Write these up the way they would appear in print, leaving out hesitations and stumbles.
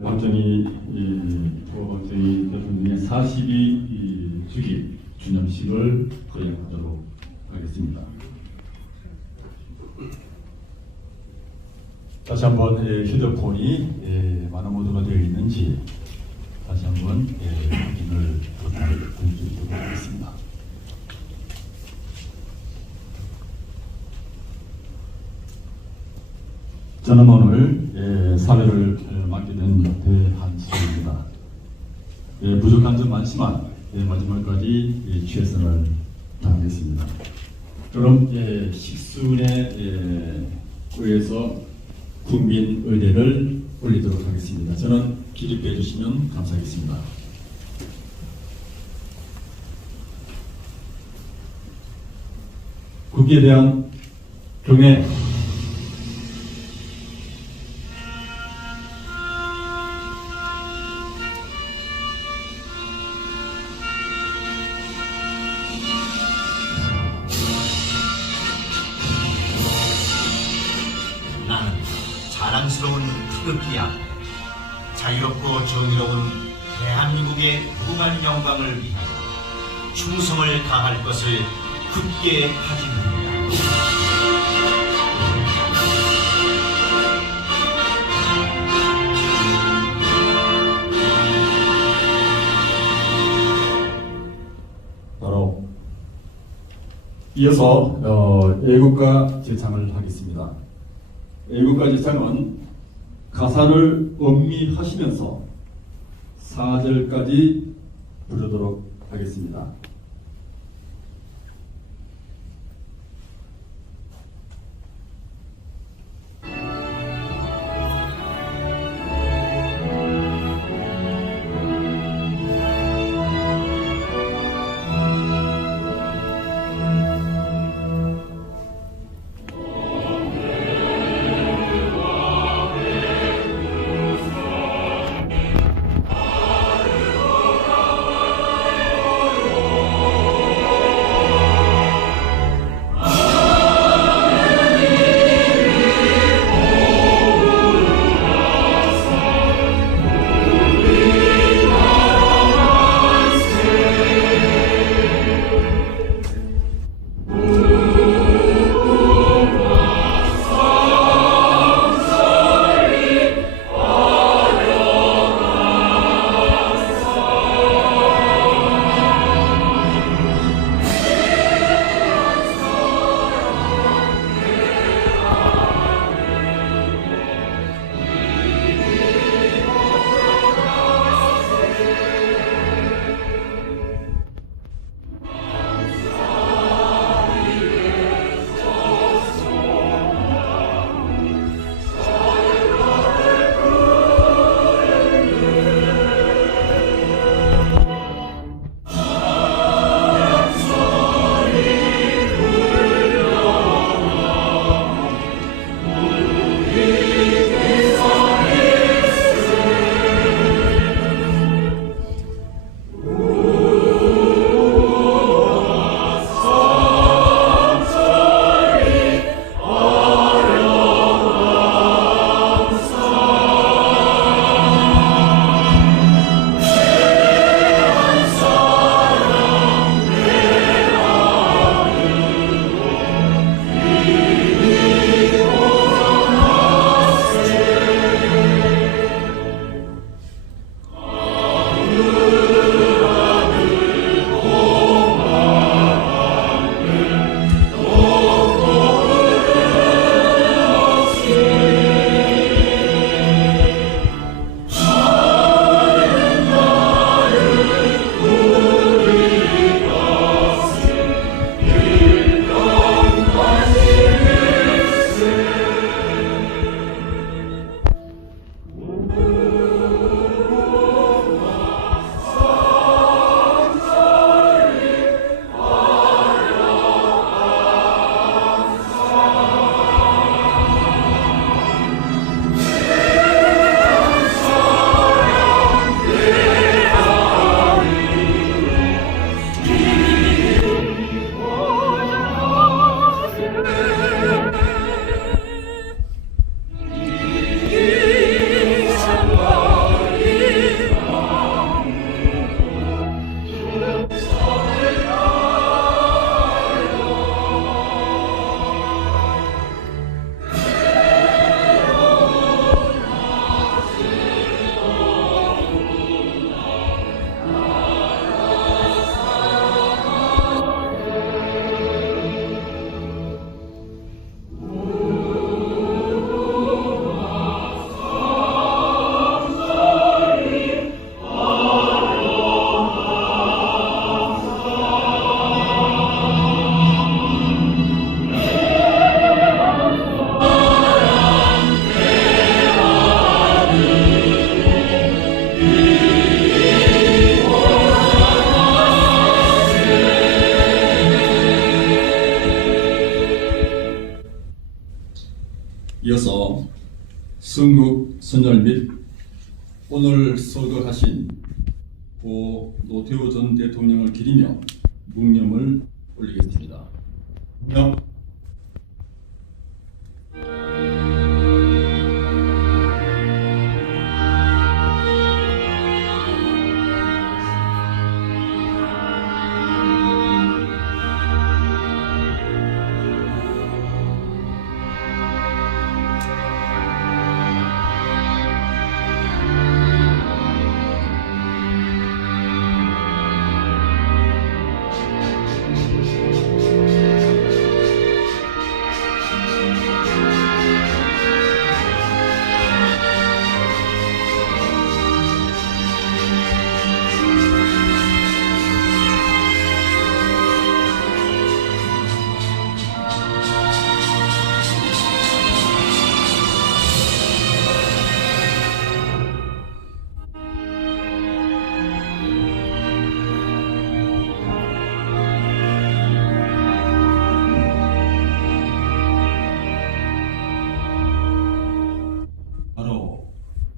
박정희 대통령의 42주기 기념식을 거행하도록 하겠습니다. 다시 한번 휴대폰이 많은 모드가 되어 있는지 다시 한번 확인을 드리도록 하겠습니다. 저는 오늘 사회를 맡게 된 대한수입니다. 부족한 점 많지만 마지막까지 최선을 다하겠습니다. 그럼 식순에 의해서 국민 의례를 올리도록 하겠습니다. 저는 기립해 주시면 감사하겠습니다. 국기에 대한 경애. 나는 자랑스러운 태극기야. 자유롭고 정의로운 대한민국의 무한 영광을 위하여 충성을 다할 것을 굳게 다짐합니다. 바로 이어서 애국가 제창을 하겠습니다. 애국가 제창은 가사를 음미하시면서 4절까지 부르도록 하겠습니다. 이어서 선국 선열 및 오늘 서거하신 고 노태우 전 대통령을 기리며 묵념을 올리겠습니다. 묵념.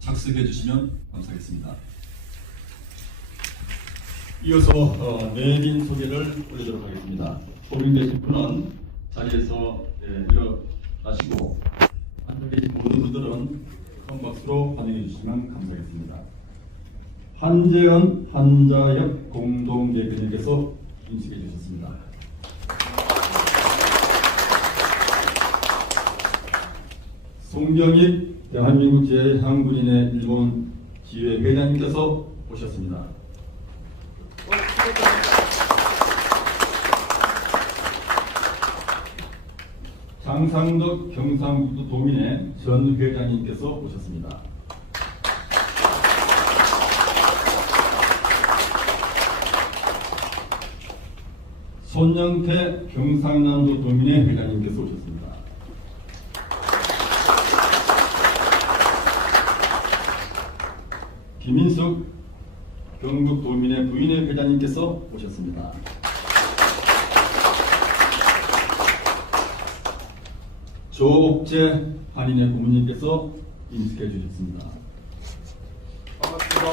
착석해 주시면 감사하겠습니다. 이어서 내빈 소개를 올리도록 하겠습니다. 호명되신 분은 자리에서 일어나시고 앉아 계신 모든 분들은 큰 박수로 환영해 주시면 감사하겠습니다. 한재현 한자협 공동대표님께서 인식해 주셨습니다. 송경익 대한민국 제1항군인의 일본 지회 회장님께서 오셨습니다. 장상덕 경상북도 도민의 전 회장님께서 오셨습니다. 손영태 경상남도 도민의 회장님께서 오셨습니다. 김인숙 경북 도민의 부인의 회장님께서 오셨습니다. 조옥재 한인의 부모님께서 인식해 주셨습니다. 반갑습니다.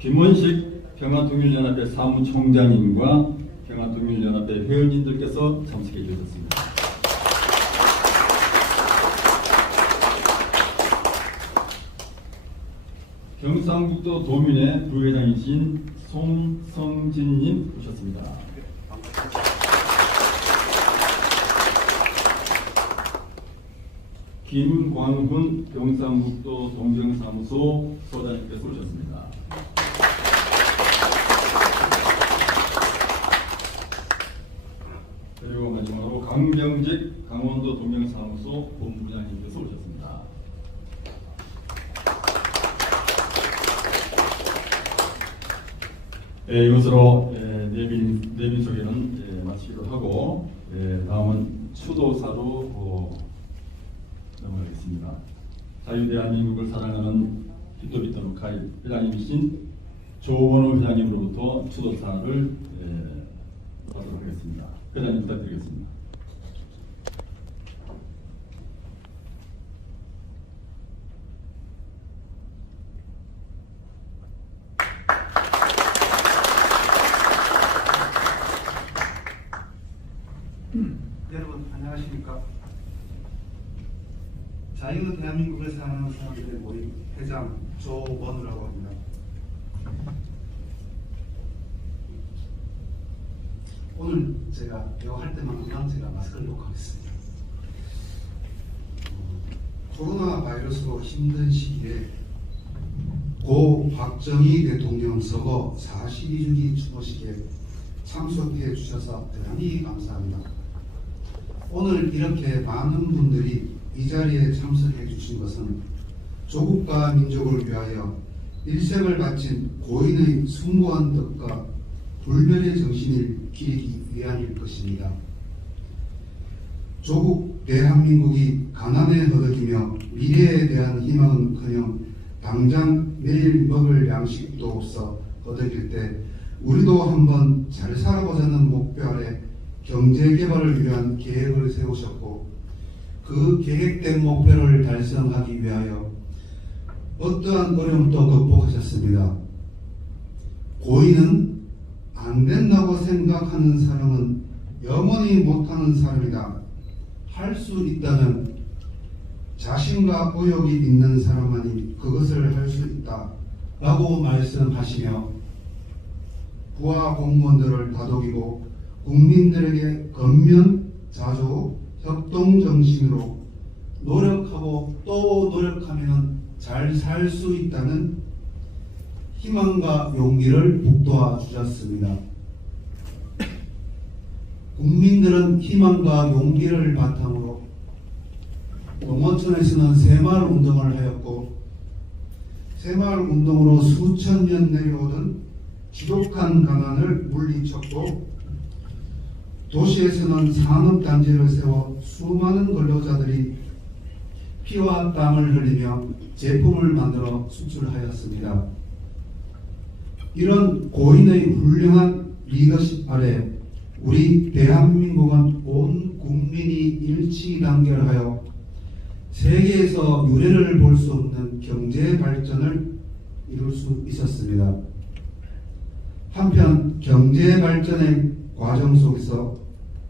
김원식 평화통일연합회 사무총장님과 평화통일연합회 회원님들께서 참석해 주셨습니다. 경상북도 도민의 부회장이신 송성진님 오셨습니다. 김광훈 경상북도 동정사무소 소장님께서 오셨습니다. 그리고 마지막으로 강병직 강원도 동정사무소 본부장님께서 오셨습니다. 이것으로 내빈 소개는 마치기로 하고 다음은 추도사로 넘어가겠습니다. 자유대한민국을 사랑하는 비토비토 노카이 회장님이신 조원호 회장님으로부터 추도사를 받도록 하겠습니다. 회장님 부탁드리겠습니다. 여러분 안녕하십니까? 자유 대한민국을 사랑하는 사람들의 모임 회장 조원우라고 합니다. 오늘 제가 이거 할 때만큼만 제가 마스크를 놓고 하겠습니다. 코로나 바이러스로 힘든 시기에 고 박정희 대통령 서거 42주기 추모식에 참석해 주셔서 대단히 감사합니다. 오늘 이렇게 많은 분들이 이 자리에 참석해 주신 것은 조국과 민족을 위하여 일생을 바친 고인의 숭고한 덕과 불멸의 정신을 기리기 위함일 것입니다. 조국 대한민국이 가난에 허덕이며 미래에 대한 희망은커녕 당장 내일 먹을 양식도 없어 허덕일 때 우리도 한번 잘 살아보자는 목표 아래 경제 개발을 위한 계획을 세우셨고 그 계획된 목표를 달성하기 위하여 어떠한 어려움도 극복하셨습니다. 고인은 안 된다고 생각하는 사람은 영원히 못하는 사람이다. 할 수 있다는 자신과 의욕이 있는 사람만이 그것을 할 수 있다. 라고 말씀하시며 부하 공무원들을 다독이고 국민들에게 건면, 자조, 협동 정신으로 노력하고 또 노력하면 잘 살 수 있다는 희망과 용기를 북돋아 주셨습니다. 국민들은 희망과 용기를 바탕으로 농어촌에서는 새마을 운동을 하였고 새마을 운동으로 수천 년 내려오던 지독한 가난을 물리쳤고 도시에서는 산업단지를 세워 수많은 근로자들이 피와 땀을 흘리며 제품을 만들어 수출하였습니다. 이런 고인의 훌륭한 리더십 아래 우리 대한민국은 온 국민이 일치단결하여 세계에서 유례를 볼 수 없는 경제 발전을 이룰 수 있었습니다. 한편 경제 발전의 과정 속에서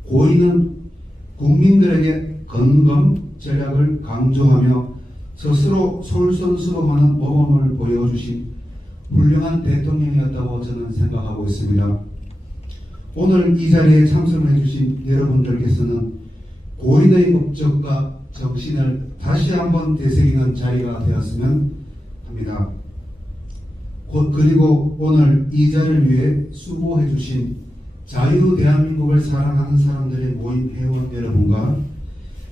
고인은 국민들에게 건강 전략을 강조하며 스스로 솔선수범하는 모범을 보여주신 훌륭한 대통령이었다고 저는 생각하고 있습니다. 오늘 이 자리에 참석해 주신 여러분들께서는 고인의 목적과 정신을 다시 한번 되새기는 자리가 되었으면 합니다. 그리고 오늘 이 자리를 위해 수고해 주신 자유 대한민국을 사랑하는 사람들의 모임 회원 여러분과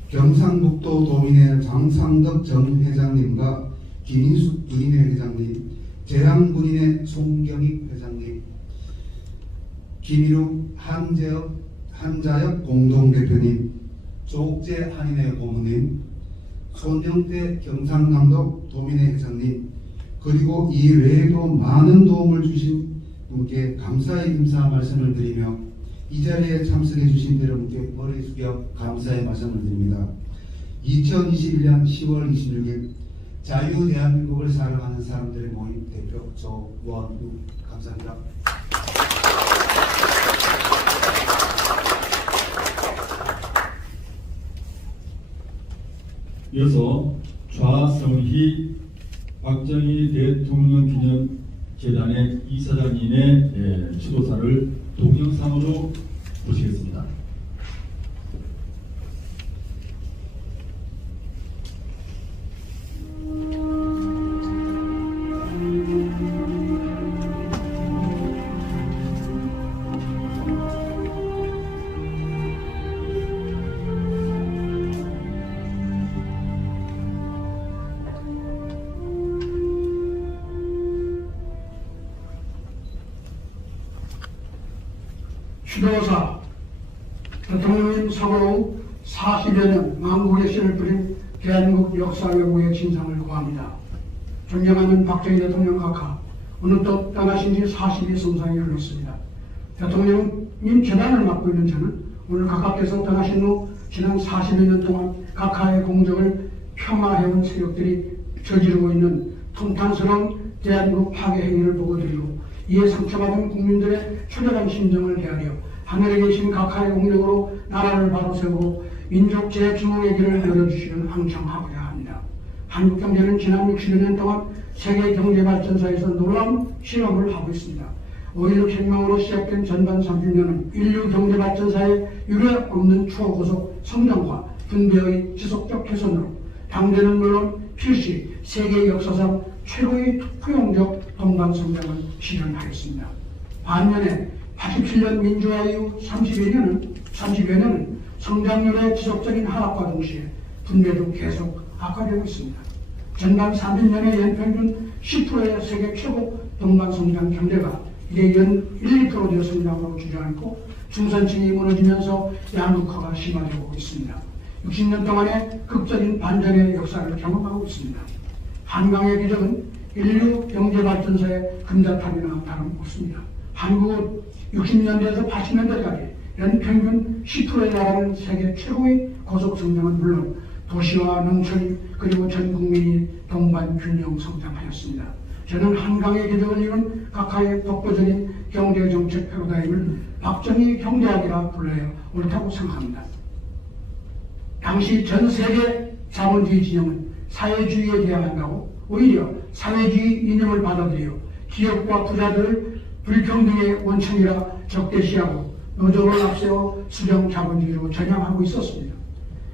경상북도 도민회 장상덕 전 회장님과 김인숙 군인회 회장님, 재향군인회 송경익 회장님, 김일욱 한자역 공동대표님, 조옥재 한인회 고문님, 손영태 경상남도 도민회 회장님, 그리고 이 외에도 많은 도움을 주신 분께 감사의 인사 말씀을 드리며 이 자리에 참석해 주신 여러분께 머리 숙여 감사의 말씀을 드립니다. 2021년 10월 26일 자유 대한민국을 사랑하는 사람들의 모임 대표 조원우 감사합니다. 이어서 좌성희 박정희 대통령 기념 재단의 이사장님의 추도사를 동영상으로 보시겠습니다. 추도사 대통령님 서거 40여 년 망국의 씨를 뿌린 대한민국 역사 왜곡의 진상을 고합니다. 존경하는 박정희 대통령 각하, 어느덧 떠나신 지 40이 som상이 흘렀습니다. 대통령님 재단을 맡고 있는 저는 오늘 각하께서 떠나신 후 지난 40여 년 동안 각하의 공적을 폄하해온 세력들이 저지르고 있는 통탄스러운 대한민국 파괴 행위를 보고드리고 이에 상처받은 국민들의 초절한 심정을 헤아려 하늘에 계신 각하의 공력으로 나라를 바로 세우고 민족 재중흥의 길을 열어주시는 항청하고자 합니다. 한국 경제는 지난 60여 년 동안 세계 경제 발전사에서 놀라운 실험을 하고 있습니다. 5.16 혁명으로 시작된 전반 30년은 인류 경제 발전사의 유례 없는 초고속 성장과 분배의 지속적 개선으로 당대는 물론 필시 세계 역사상 최고의 투표용적 동반 성장을 실현하였습니다. 반면에 87년 민주화 이후 30여 년은 성장률의 지속적인 하락과 동시에 분배도 계속 악화되고 있습니다. 전반 30년의 연평균 10%의 세계 최고 동반 성장 경제가 이제 연 1~2%의 성장으로 주저앉고 중산층이 무너지면서 양극화가 심화되고 있습니다. 60년 동안의 극적인 반전의 역사를 경험하고 있습니다. 한강의 기적은 인류 경제발전사의 금자탑이나 다름없습니다. 한국은 60년대에서 80년대까지 연평균 10%에 달하는 세계 최고의 고속 성장은 물론 도시와 농촌 그리고 전 국민이 동반 균형 성장하였습니다. 저는 한강의 기적을 이룬 각하의 독보적인 경제정책 패러다임을 박정희 경제학이라 불러야 옳다고 생각합니다. 당시 전 세계 자본주의 진영은 사회주의에 대항한다고 오히려 사회주의 이념을 받아들여 기업과 부자들을 불평등의 원천이라 적대시하고 노조를 앞세워 수령 자본주의로 전향하고 있었습니다.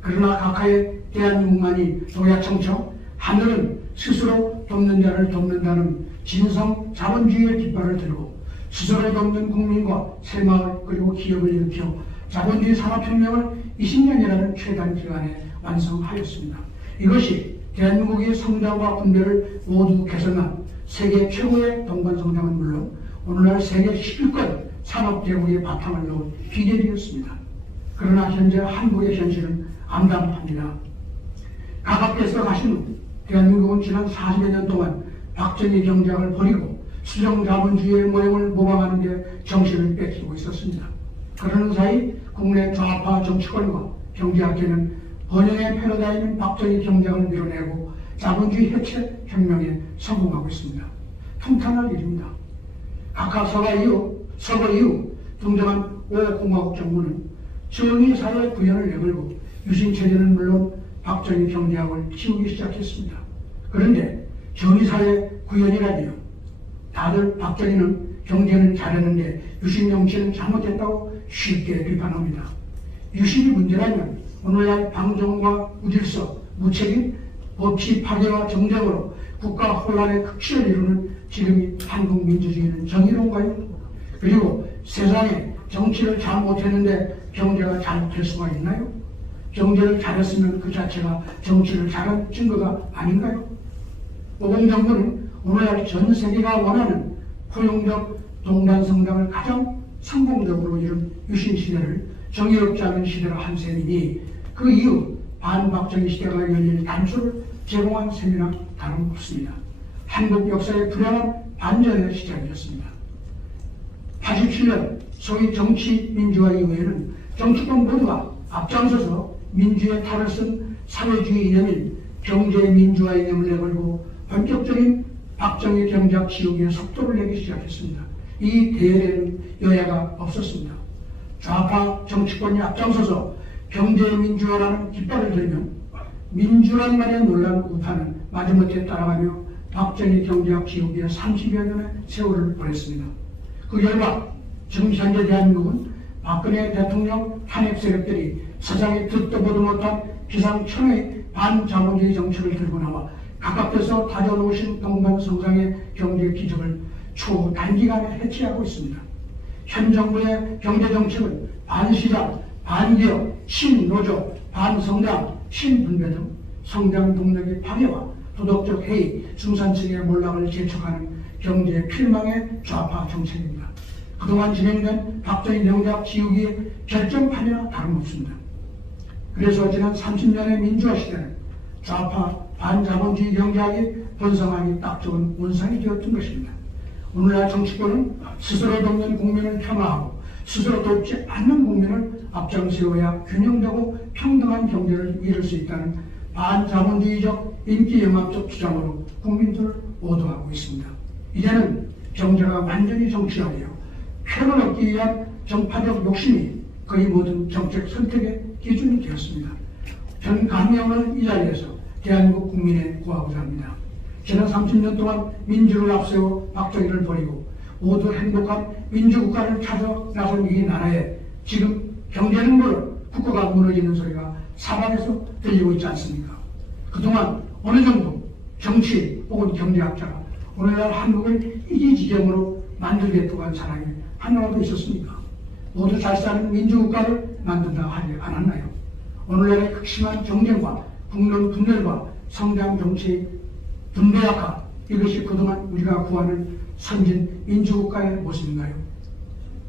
그러나 각하의 대한민국만이 도약청청 하늘은 스스로 돕는 자를 돕는다는 진성 자본주의의 깃발을 들고 스스로 돕는 국민과 새마을 그리고 기업을 일으켜 자본주의 산업혁명을 20년이라는 최단 기간에 완성하였습니다. 이것이 대한민국의 성장과 분배를 모두 개선한 세계 최고의 동반성장은 물론 오늘날 세계 10위권 산업대국의 바탕을 놓은 기계이었습니다. 그러나 현재 한국의 현실은 암담합니다. 각하께서 가신 후 대한민국은 지난 40여 년 동안 박정희 경제학을 버리고 수령 자본주의의 모형을 모방하는 데 정신을 뺏기고 있었습니다. 그러는 사이 국내 좌파 정치권과 경제학계는 번영의 패러다임인 박정희 경제학을 밀어내고 자본주의 해체 혁명에 성공하고 있습니다. 통탄할 일입니다. 각하 서거 이후 등장한 5공화국 정부는 정의사회 구현을 내걸고 유신체제는 물론 박정희 경제학을 키우기 시작했습니다. 그런데 정의사회 구현이라니요. 다들 박정희는 경제는 잘했는데 유신정치는 잘못했다고 쉽게 비판합니다. 유신이 문제라면 오늘날 방종과 무질서, 무책임, 법치 파괴와 정쟁으로 국가 혼란의 극치를 이루는 지금의 한국 민주주의는 정의로운가요? 그리고 세상에 정치를 잘못했는데 경제가 잘될 수가 있나요? 경제를 잘했으면 그 자체가 정치를 잘한 증거가 아닌가요? 오공정부는 오늘날 전 세계가 원하는 포용적 동반성장을 가장 성공적으로 이룬 유신시대를 정의롭지 않은 시대로 한 셈이니 그 이후 반박정희 시대가 열릴 단초를 제공한 셈이나 다름없습니다. 한국 역사의 불행한 반전의 시작이었습니다. 87년 소위 정치 민주화 이후에는 정치권 모두가 앞장서서 민주의 탈을 쓴 사회주의 이념인 경제 민주화 이념을 내걸고 본격적인 박정희 경제학 지우기에 속도를 내기 시작했습니다. 이 대열에는 여야가 없었습니다. 좌파 정치권이 앞장서서 경제 민주화라는 깃발을 들면 민주란 말에 놀란 우파는 마지못해 따라가며 박정희 경제학 지우기에 30여 년의 세월을 보냈습니다. 그 결과 지금 현재 대한민국은 박근혜 대통령 탄핵 세력들이 세상에 듣도 보도 못한 기상천외의 반자본주의 정책을 들고 나와 각각께서 다져놓으신 동반성장의 경제 기적을 초단기간에 해체하고 있습니다. 현 정부의 경제정책은 반시장, 반기업, 신노조, 반성장, 신분배 등 성장 동력의 파괴와 도덕적 해이, 중산층의 몰락을 재촉하는 경제 필망의 좌파 정책입니다. 그동안 진행된 박정희 경제학 지우기의 결정판이나 다름없습니다. 그래서 지난 30년의 민주화 시대는 좌파 반자본주의 경제학이 번성하기 딱 좋은 원상이 되었던 것입니다. 오늘날 정치권은 스스로 돕는 국민을 폄하하고 스스로 돕지 않는 국민을 앞장세워야 균형되고 평등한 경제를 이룰 수 있다는 반자본주의적 인기영합적 주장으로 국민들을 오도하고 있습니다. 이제는 경제가 완전히 정치화되어 표를 얻기 위한 정파적 욕심이 거의 모든 정책 선택의 기준이 되었습니다. 저는 감히 오늘 이 자리에서 대한민국 국민에 구하고자 합니다. 지난 30년 동안 민주를 앞세워 박정희를 버리고 모두 행복한 민주국가를 찾아 나선 이 나라에 지금 경제는 물론 국가가 무너지는 소리가 사방에서 들리고 있지 않습니까? 그동안 어느 정도 정치 혹은 경제학자가 오늘날 한국을 이기지경으로 만들겠다고 한 사람이 하나라도 있었습니까? 모두 잘 사는 민주국가를 만든다 하지 않았나요? 오늘날의 극심한 경쟁과 국론 분열과 성장 정치 분배약화, 이것이 그동안 우리가 구하는 선진 민주국가의 모습인가요?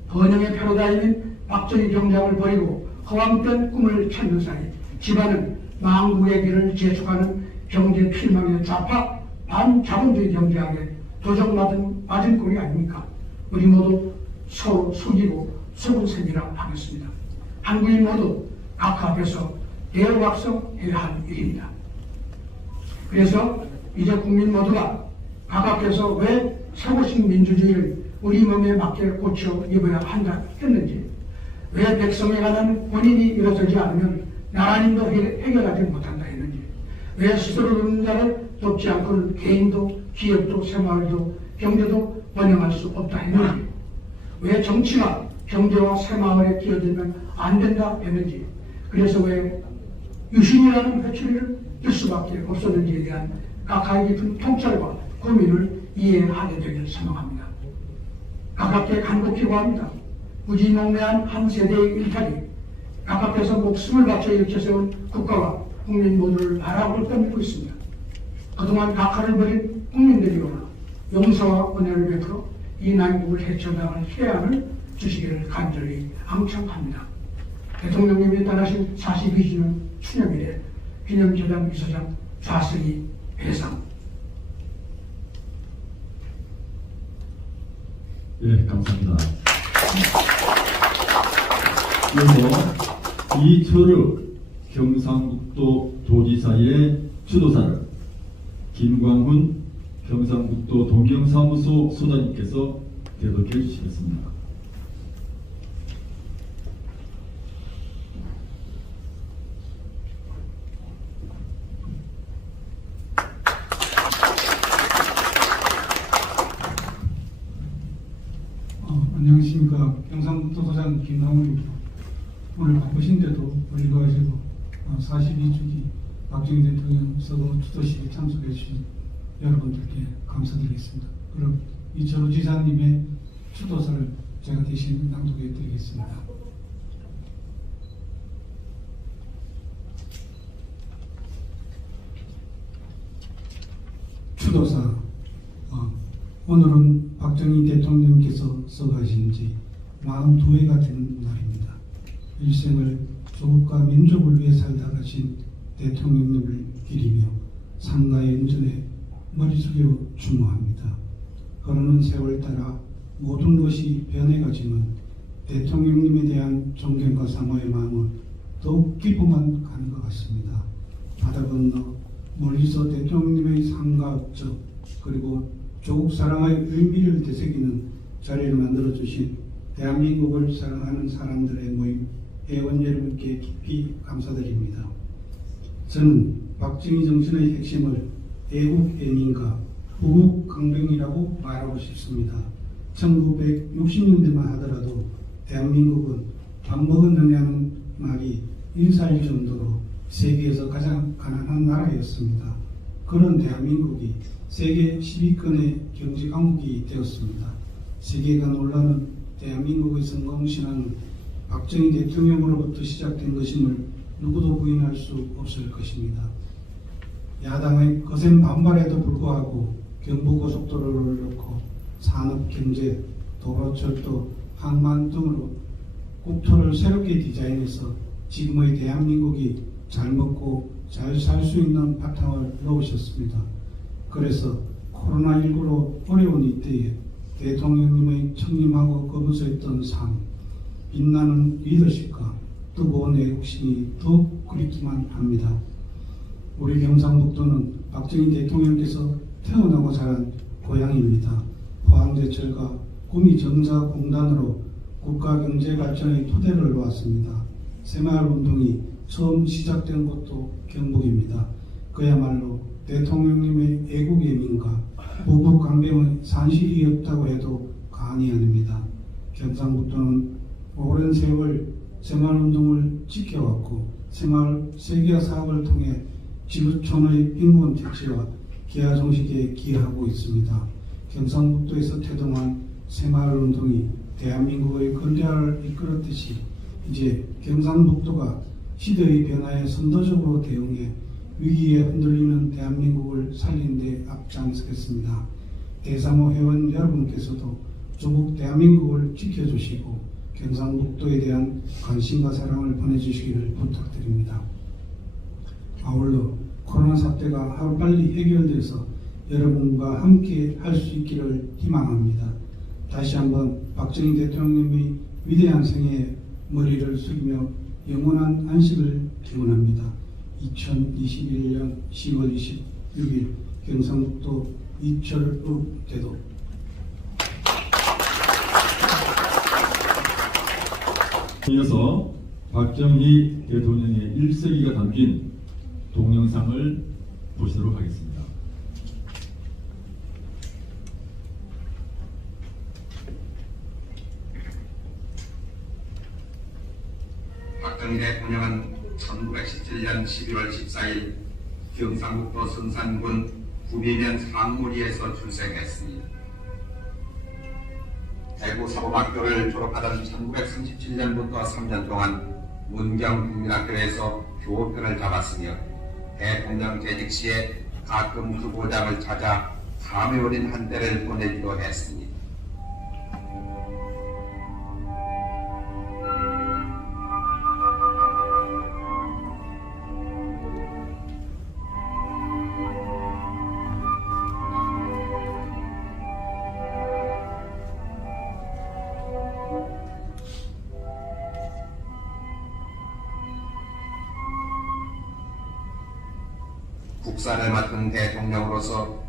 번영의 패러다임인 박정희 경제학을 버리고 허황된 꿈을 찾는 사이 집안은 망국의 길을 재촉하는 경제 필망의 좌파 반자본주의 경제학에 도적맞은 꼴이 아닙니까? 우리 모두 서로 속이고 속은 셈이라 하겠습니다. 한국인 모두 각 앞에서 대역각성해야 할 일입니다. 그래서 이제 국민 모두가 각 앞에서 왜 세고식 민주주의를 우리 몸에 맞게 고쳐 입어야 한다 했는지, 왜 백성에 관한 본인이 일어서지 않으면 나라님도 해결하지 못한다 했는지, 왜 스스로 돕는 자를 돕지 않고는 개인도 기업도 새마을도 경제도 번영할 수 없다 했는지, 왜 정치가 경제와 새마을에 끼어들면 안 된다 했는지, 그래서 왜 유신이라는 회초리를 들 수밖에 없었는지에 대한 각하의 깊은 통찰과 고민을 이해하게 되길 소망합니다. 가깝게 간곡히 구합니다. 무지몽매한 한 세대의 일탈이 가깝게서 목숨을 바쳐 일으켜세운 국가와 국민 모두를 바라볼 떠밀고 있습니다. 그동안 각하를 벌인 국민들이오나 용서와 은혜를 베풀어 이 난국을 헤쳐나갈 희망을 주시기를 간절히 앙청합니다. 대통령님이 떠나신 42주년 추념일에 기념재단 이사장 좌승이 배상. 네, 감사합니다. 이어서 이철우 경상북도 도지사의 추도사를 김광훈 경상북도 동경사무소 소장님께서 대독해 주시겠습니다. 안녕하십니까. 경상북도도장 김광훈입니다. 오늘 바쁘신데도 멀리 가시고 42주기 박정희 대통령 서거 추도식에 참석해 주신 여러분들께 감사드리겠습니다. 그럼 이철우 지사님의 추도사를 제가 대신 낭독해 드리겠습니다. 추도사. 오늘은 박정희 대통령께서 서거하신 지 42회가 되는 날입니다. 일생을 조국과 민족을 위해 살다 가신 대통령님을 기리며 상가의 은전에 머리 숙여 추모합니다. 흐르는 세월 따라 모든 것이 변해가지만 대통령님에 대한 존경과 사모의 마음은 더욱 깊어만 가는 것 같습니다. 바다 건너 멀리서 대통령님의 상가 업적 그리고 조국 사랑의 의미를 되새기는 자리를 만들어주신 대한민국을 사랑하는 사람들의 모임 회원 여러분께 깊이 감사드립니다. 저는 박정희 정신의 핵심을 애국 애민과 부국 강병이라고 말하고 싶습니다. 1960년대만 하더라도 대한민국은 밥 먹었느냐는 말이 인사할 정도로 세계에서 가장 가난한 나라였습니다. 그런 대한민국이 세계 10위권의 경제 강국이 되었습니다. 세계가 놀라는 대한민국의 성공신화는 박정희 대통령으로부터 시작된 것임을 누구도 부인할 수 없을 것입니다. 야당의 거센 반발에도 불구하고 경부고속도로를 놓고 산업, 경제, 도로, 철도, 항만 등으로 국토를 새롭게 디자인해서 지금의 대한민국이 잘 먹고 잘 살 수 있는 바탕을 놓으셨습니다. 그래서 코로나19로 어려운 이때에 대통령님의 청림하고 거부서했던 삶, 빛나는 리더십과 뜨거운 애국심이 더욱 그립기만 합니다. 우리 경상북도는 박정희 대통령께서 태어나고 자란 고향입니다. 포항제철과 구미정자공단으로 국가경제발전의 토대를 놓았습니다. 새마을운동이 처음 시작된 곳도 경북입니다. 그야말로 대통령님의 애국애민과 부국강병의 산실이 없다고 해도 과언이 아닙니다. 경상북도는 오랜 세월 새마을운동을 지켜왔고 새마을 세계화 사업을 통해 지구촌의 빈곤 퇴치와 기하 종식에 기여하고 있습니다. 경상북도에서 태동한 새마을운동이 대한민국의 근대화를 이끌었듯이 이제 경상북도가 시대의 변화에 선도적으로 대응해 위기에 흔들리는 대한민국을 살리는 데 앞장서겠습니다. 대사모 회원 여러분께서도 조국 대한민국을 지켜주시고 경상북도에 대한 관심과 사랑을 보내주시기를 부탁드립니다. 아울러 코로나 사태가 하루빨리 해결돼서 여러분과 함께 할 수 있기를 희망합니다. 다시 한번 박정희 대통령님의 위대한 생에 머리를 숙이며 영원한 안식을 기원합니다. 2021년 10월 26일 경상북도 이철읍 대도. 이어서 박정희 대통령의 일석이가 담긴 동영상을 보시도록 하겠습니다. 박정희 대통령은 1917년 11월 14일 경상북도 성산군 구미면 상무리에서 출생했습니다. 대구 사범학교를 졸업하던 1937년부터 3년 동안 문경국민학교에서 교원편을 잡았으며 대통령 재직 시에 가끔 그 고장을 찾아 감회 어린 한대를 보내기도 했습니다. 국사를 맡은 대통령으로서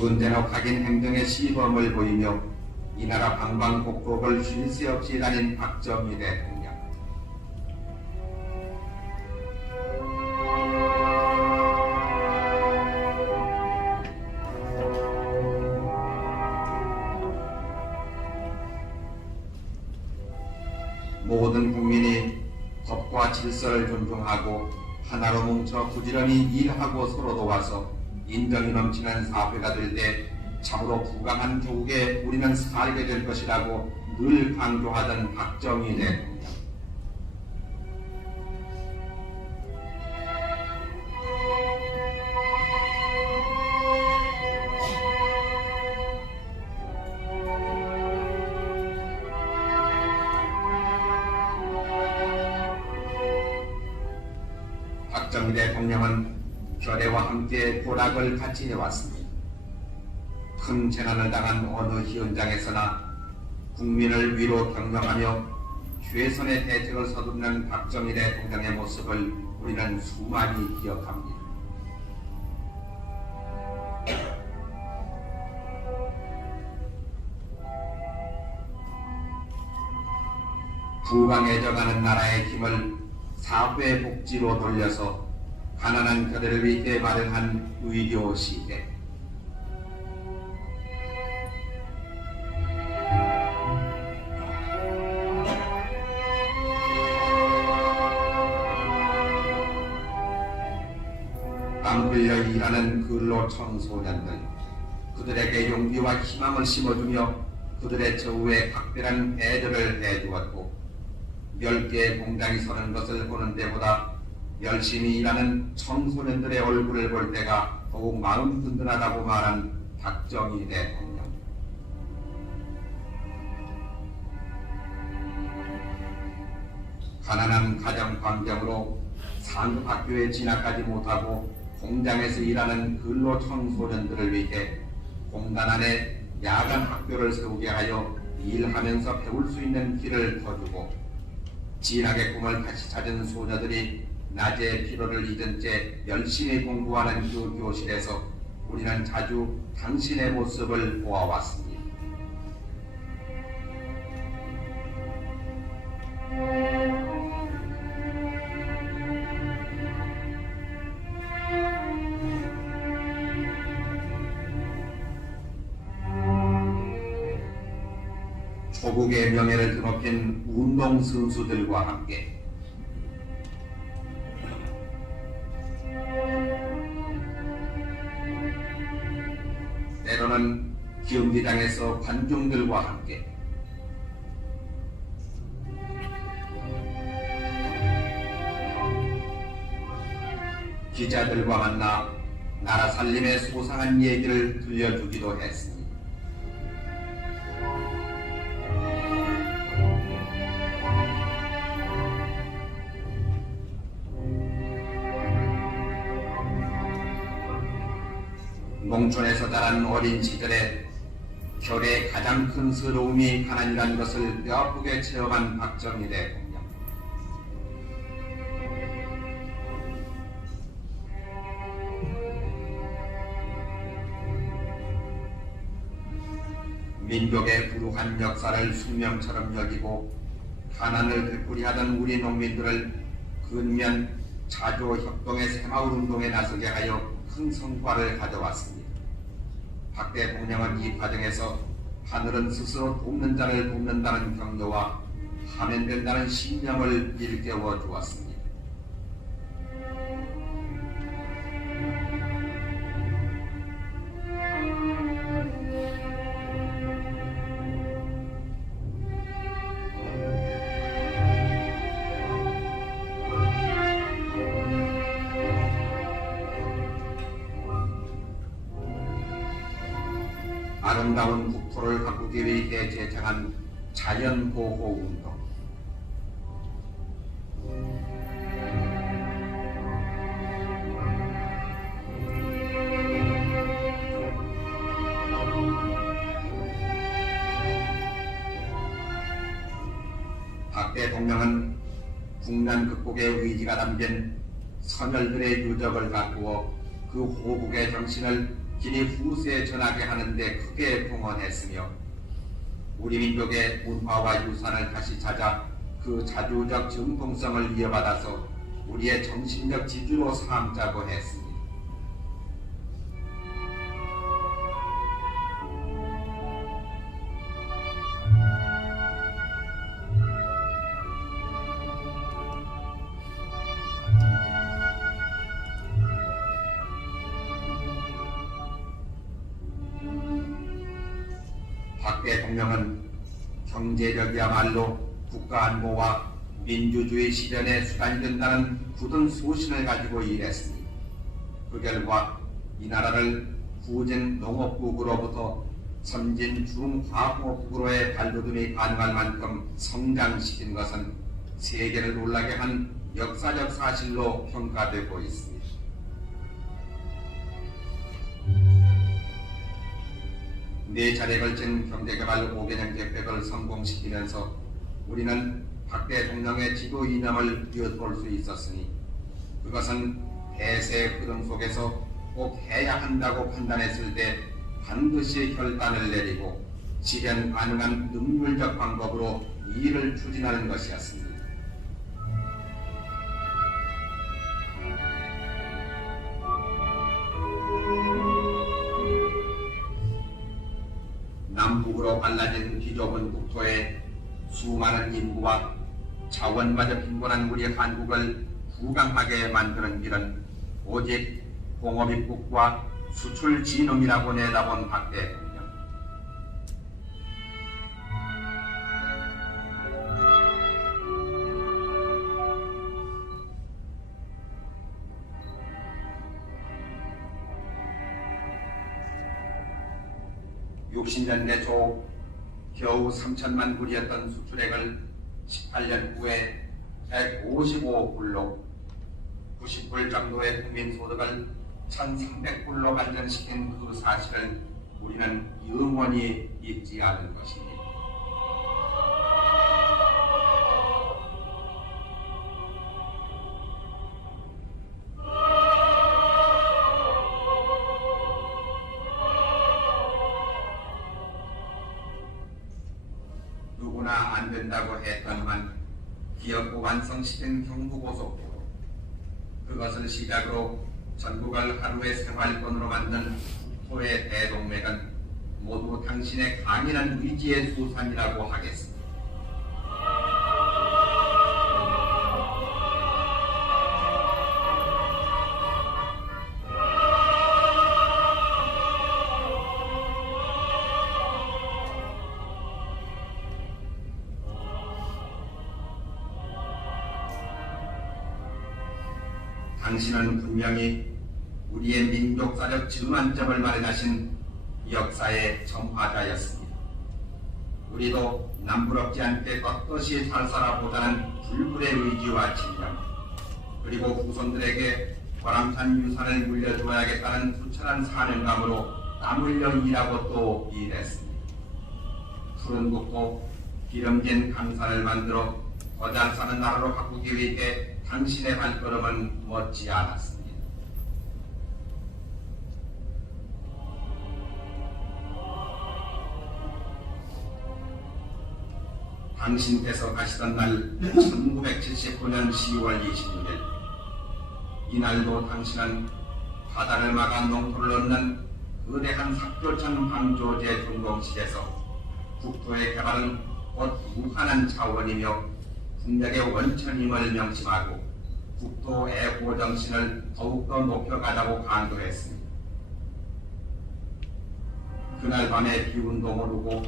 언제나 각인 행정의 시범을 보이며 이 나라 방방곡곡을 쉴 새 없이 다닌 박정희 대통령. 모든 국민이 법과 질서를 존중하고 하나로 뭉쳐 부지런히 일하고 서로 도와서 인정이 넘치는 사회가 될 때 참으로 부강한 조국에 우리는 살게 될 것이라고 늘 강조하던 박정희 대통령. 박정희 대통령은 결애와 함께 도락을 같이 해왔습니다. 큰 재난을 당한 어느 현장에서나 국민을 위로 격려하며 최선의 대책을 서두르는 박정희 대통령의 모습을 우리는 수많이 기억합니다. 부강해져가는 나라의 힘을 사회 복지로 돌려서 가난한 그들을 위해 마련한 의료 시대. 땀 흘려 일하는 근로 청소년들, 그들에게 용기와 희망을 심어주며 그들의 처우에 각별한 배려를 해주었고 10개의 공장이 서는 것을 보는 데보다 열심히 일하는 청소년들의 얼굴을 볼 때가 더욱 마음 든든하다고 말한 박정희 대통령. 가난한 가정 환경으로 상급 학교에 진학하지 못하고 공장에서 일하는 근로 청소년들을 위해 공단 안에 야간 학교를 세우게 하여 일하면서 배울 수 있는 길을 터주고 진학의 꿈을 다시 찾은 소녀들이 낮의 피로를 잊은 채 열심히 공부하는 그 교실에서 우리는 자주 당신의 모습을 보아왔습니다. 조국의 명예를 드높인 운동선수들과 함께 때로는 경기장에서 관중들과 함께 기자들과 만나 나라 살림의 소상한 얘기를 들려주기도 했습니다. 농촌에서 자란 어린 시절에 별의 가장 큰 서러움이 가난이라는 것을 뼈아프게 체험한 박정희 대통령. 민족의 불우한 역사를 숙명처럼 여기고 가난을 되풀이하던 우리 농민들을 근면 자조 협동의 새마을 운동에 나서게 하여 큰 성과를 가져왔습니다. 박 대통령은 이 과정에서 하늘은 스스로 돕는 자를 돕는다는 격려와 하면 된다는 신념을 일깨워 주었습니다. 아름다운 국토를 가꾸기 위해 제정한 자연보호운동. 박 대통령은 국난 극복의 의지가 담긴 선열들의 유적을 가꾸어 그 호국의 정신을 길이 후세에 전하게 하는 데 크게 봉헌했으며 우리 민족의 문화와 유산을 다시 찾아 그 자주적 정통성을 이어받아서 우리의 정신적 지주로 삼자고 했습니다. 박 대통령은 경제력이야말로 국가안보와 민주주의 실현의 수단이 된다는 굳은 소신을 가지고 일했습니다. 그 결과 이 나라를 후진 농업국으로부터 선진 중화공업국으로의 발돋움이 가능할 만큼 성장시킨 것은 세계를 놀라게 한 역사적 사실로 평가되고 있습니다. 네 차례 걸친 경제개발 5개년 계획을 성공시키면서 우리는 박 대통령의 지도 이념을 이어볼 수 있었으니 그것은 대세의 흐름 속에서 꼭 해야 한다고 판단했을 때 반드시 결단을 내리고 실현 가능한 능률적 방법으로 일을 추진하는 것이었습니다. 남북으로 갈라진 비좁은 국토에 수많은 인구와 자원마저 빈곤한 우리 한국을 부강하게 만드는 길은 오직 공업입국과 수출 진흥이라고 내다본 박 대통령. (60년) 내초 겨우 3천만 불이었던 수출액을 18년 후에 155억 불로 90불 정도의 국민소득을 1,300불로 발전시킨 그 사실을 우리는 영원히 잊지 않을 것입니다. 누구나 안 된다고 했더니만 기업고 완성시킨 경부고속도로, 그것을 시작으로 전국을 하루의 생활권으로 만든 국토의 대동맥은 모두 당신의 강인한 의지의 수산이라고 하겠습니다. 당신은 분명히 우리의 민족사적 전환점을 마련하신 역사의 정화자였습니다. 우리도 남부럽지 않게 떳떳이 살살아보자는 불굴의 의지와 진정, 그리고 후손들에게 보람찬 유산을 물려주어야겠다는 투철한 사명감으로 땀 흘려 일하고 또 일했습니다. 푸른 국토, 기름진 강산을 만들어 더 잘 사는 나라로 바꾸기 위해 당신의 발걸음은 멎지 않았습니다. 당신께서 가시던 날 1979년 10월 26일 이날도 당신은 바다를 막아 농토를 얻는 거대한 삭조천 방조제 준공식에서 국토의 개발은 곧 무한한 차원이며 국력의 원천임을 명심하고 국토 애호 정신을 더욱더 높여가자고 강조했습니다. 그날 밤에 기운도 모르고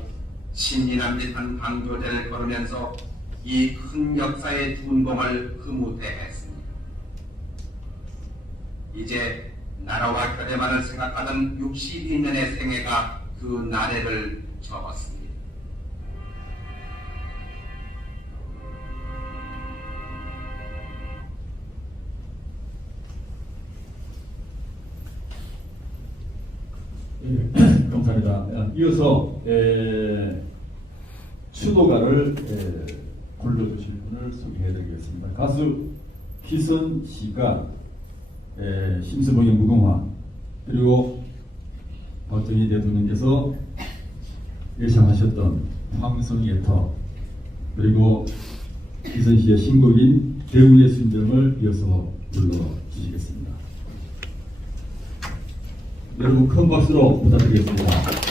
신이남짓한 방조제를 걸으면서 이 큰 역사의 준공을 흐뭇해했습니다. 이제 나라와 결의만을 생각하던 62년의 생애가 그 나래를 접었습니다. 예, 감사합니다. 이어서 추도가를 불러주실 분을 소개해드리겠습니다. 가수 희선 씨가 심수봉의 무궁화, 그리고 박정희 대통령께서 예상하셨던 황성의 터, 그리고 희선 씨의 신곡인 대운의 순정을 이어서 불러주시겠습니다. 여러분 큰 박수로 부탁드리겠습니다.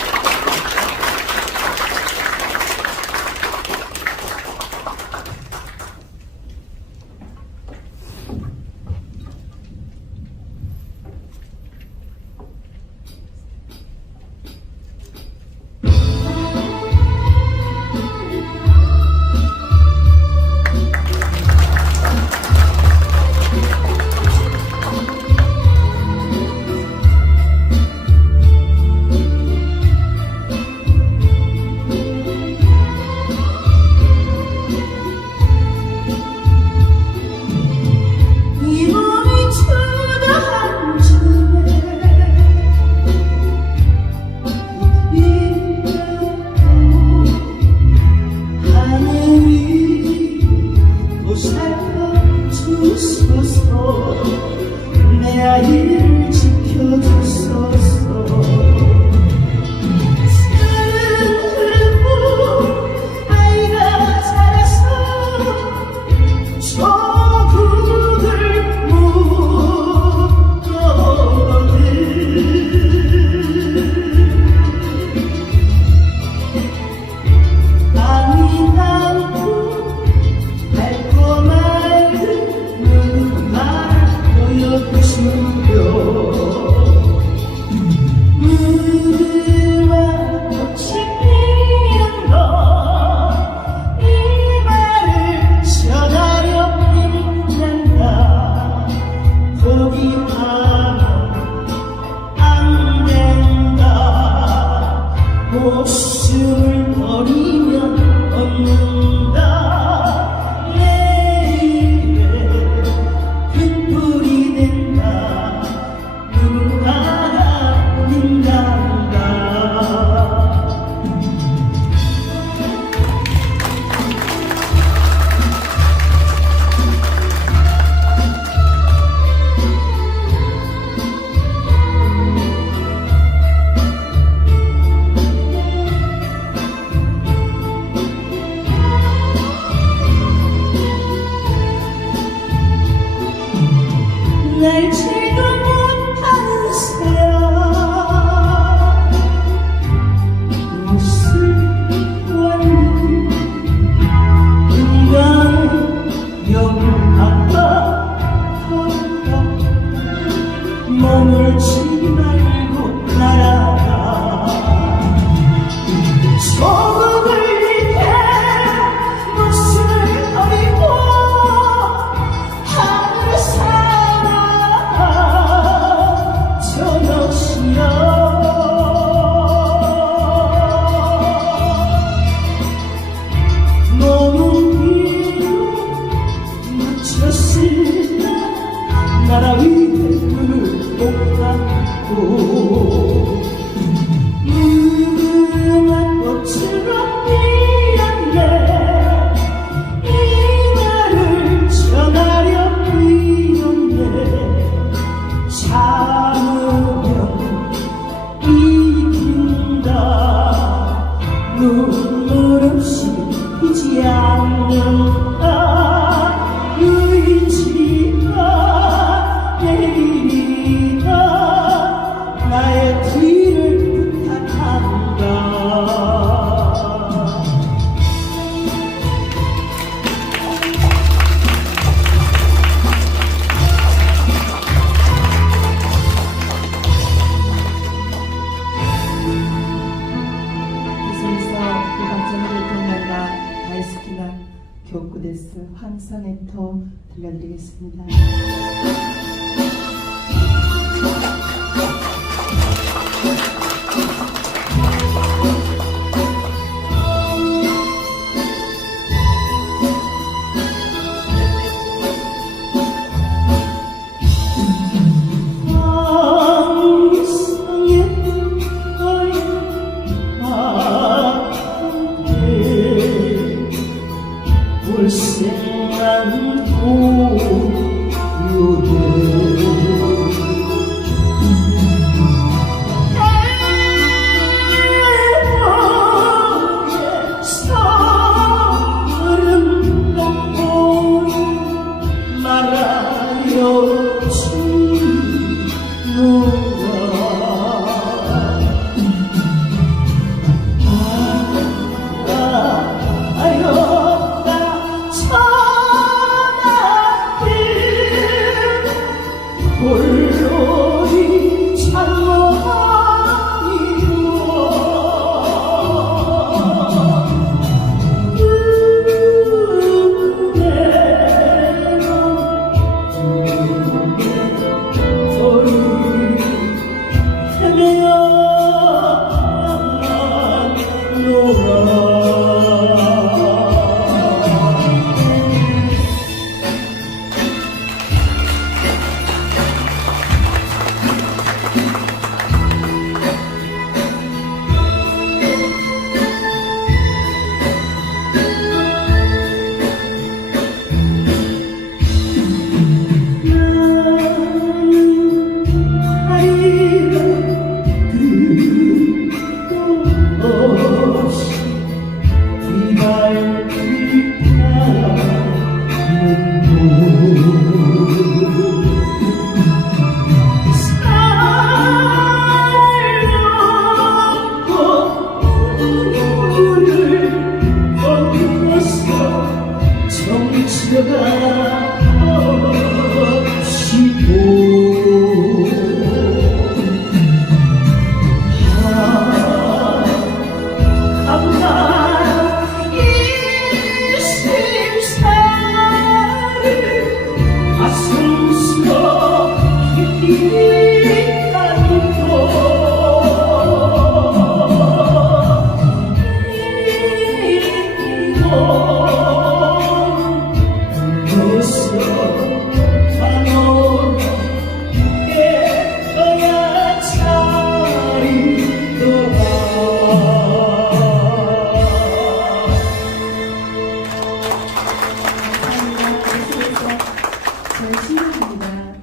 코러스 황선애토 들려드리겠습니다.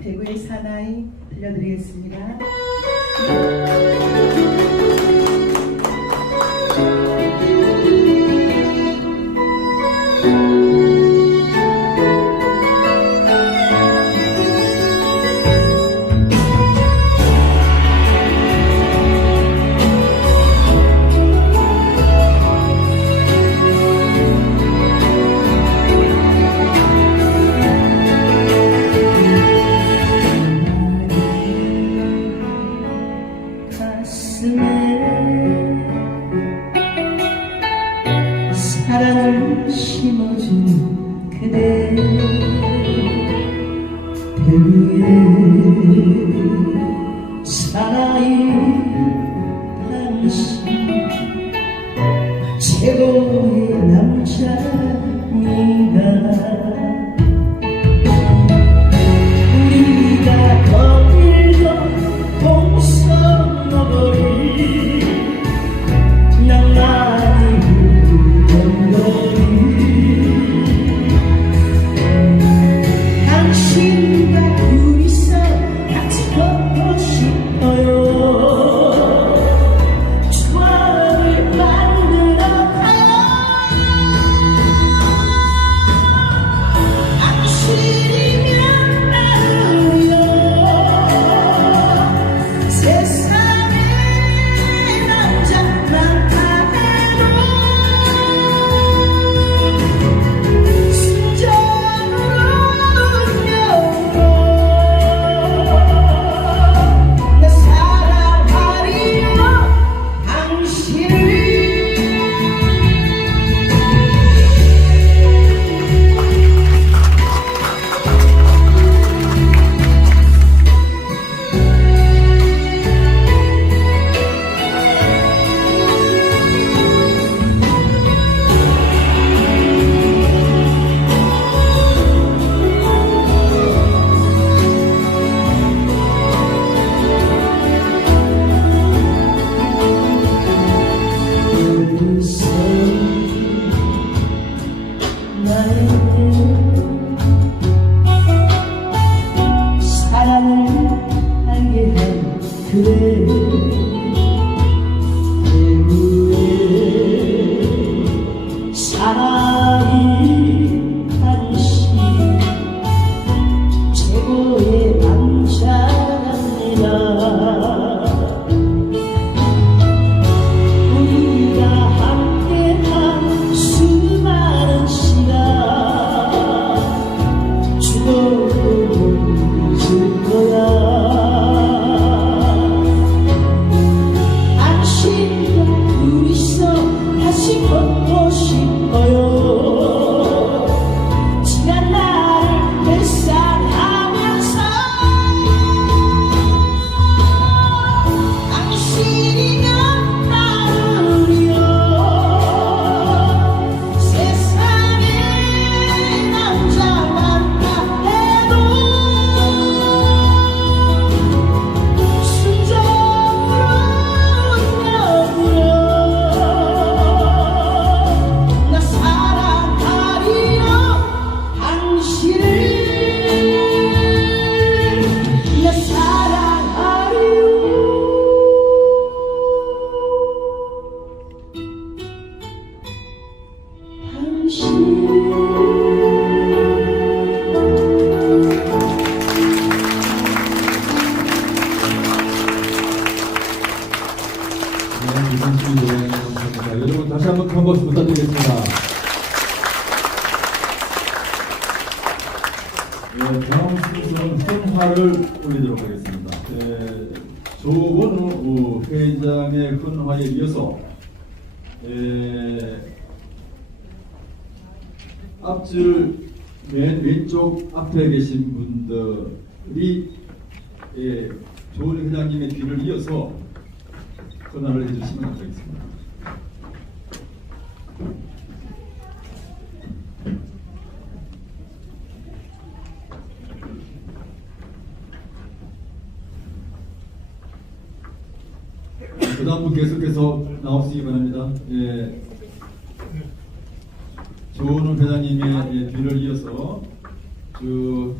대구의 사나이 들려드리겠습니다. 사랑을 심어준 그대 대구의 사나이 당신 최고의 남자인가 우리가 거닐던 동선 너머리 낭만이 당신과 둘이서 같이 걷고 싶어요. 사랑을 알게 한 그대 배우의 사나이 한시 최고의 남자랍니다. 우리가 함께한 수많은 시간 죽어도 못 잊을 거야. 당신과 둘이서 다시 걷고 싶어요. 지난 날을 뱃살하면서 당신이면 나를요 세상에 남자 많다 해도 순정으로 여부려 나 사랑하리요 당신을 나 사랑하리요. 네, 이상준 노래 감사합니다. 여러분 다시 한번 큰 박수 부탁드리겠습니다. 네, 다음 순서는 헌화를 올리도록 하겠습니다. 조원우 회장의 헌화에 이어서 앞줄 맨 왼쪽 앞에 계신 분들이 조원우 회장님의 뒤를 이어서 헌화를 해주시면 감사하겠습니다. 그 다음 분 계속해서 나오시기 바랍니다. 조은우 회장님의 뒤를 이어서 쭉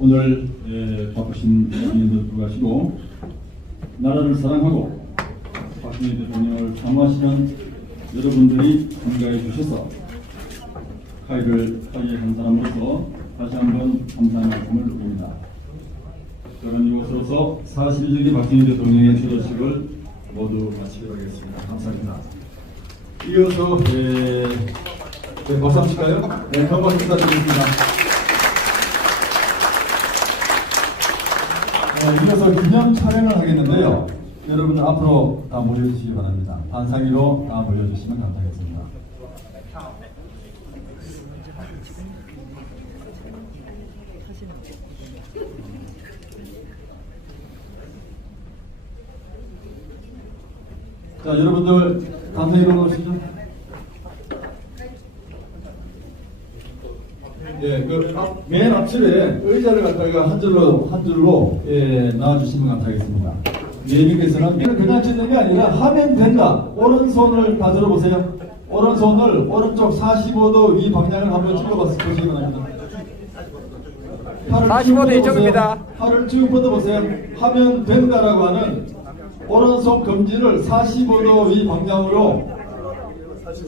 오늘 바쁘신 국민들 들어가시고 나라를 사랑하고 박정희 대통령을 사모하시는 여러분들이 참가해 주셔서 카이를 파이한 사람으로서 다시 한번 감사의 말씀을 드립니다. 저는 이곳으로서 41기 박정희 대통령의 추도식을 모두 마치도록 하겠습니다. 감사합니다. 이어서 박수 한번 칠까요? 네, 건강 인사드리겠습니다. 이어서 기념 촬영을 하겠는데요. 여러분 앞으로 다 모여주시기 바랍니다. 반상위로 다 모여주시면 감사하겠습니다. 자, 여러분들 단상위로 오시죠. 예, 맨 앞줄에 의자를 갖다가 한 줄로 나와주시면 감사하겠습니다. 예비께서는 그냥 찍는 게 아니라 하면 된다. 오른손을 다 들어보세요. 오른손을 오른쪽 45도 위 방향을 한번 찍어보시기 바랍니다. 45도 이쪽입니다. 팔을 쭉 뻗어보세요. 하면 된다라고 하는 오른손 검지를 45도 위 방향으로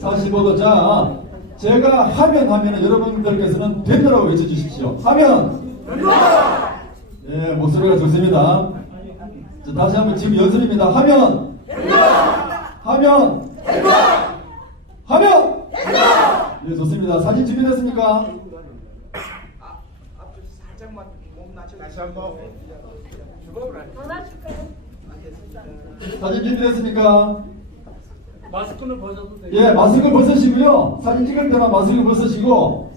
45도. 자, 제가 하면은 여러분들께서는 된다라고 외쳐주십시오. 하면 된다. 예, 목소리가 좋습니다. 자, 다시 한번 지금 연습입니다. 하면 된다. 하면 된다. 하면 된다. 예, 좋습니다. 사진 준비됐습니까? 사진 준비됐습니까? 마스크는 벗어도 돼요? 예, 마스크 벗으시고요. 사진 찍을 때만 마스크 벗으시고,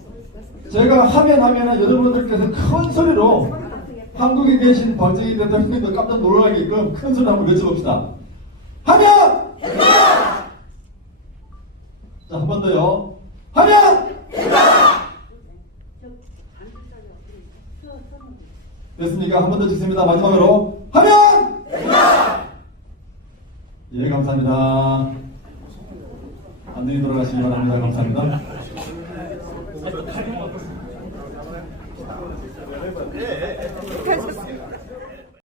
제가 하면은 여러분들께서 큰 소리로 한국에 계신 박정희 대통령도 깜짝 놀라게끔 큰 소리 한번 외쳐봅시다. 하면 된다! 자, 한 번 더요. 하면 된다! 됐습니까? 한 번 더 찍습니다. 마지막으로. 하면 된다! 예, 감사합니다. 안녕히 돌아가시기 바랍니다. 감사합니다.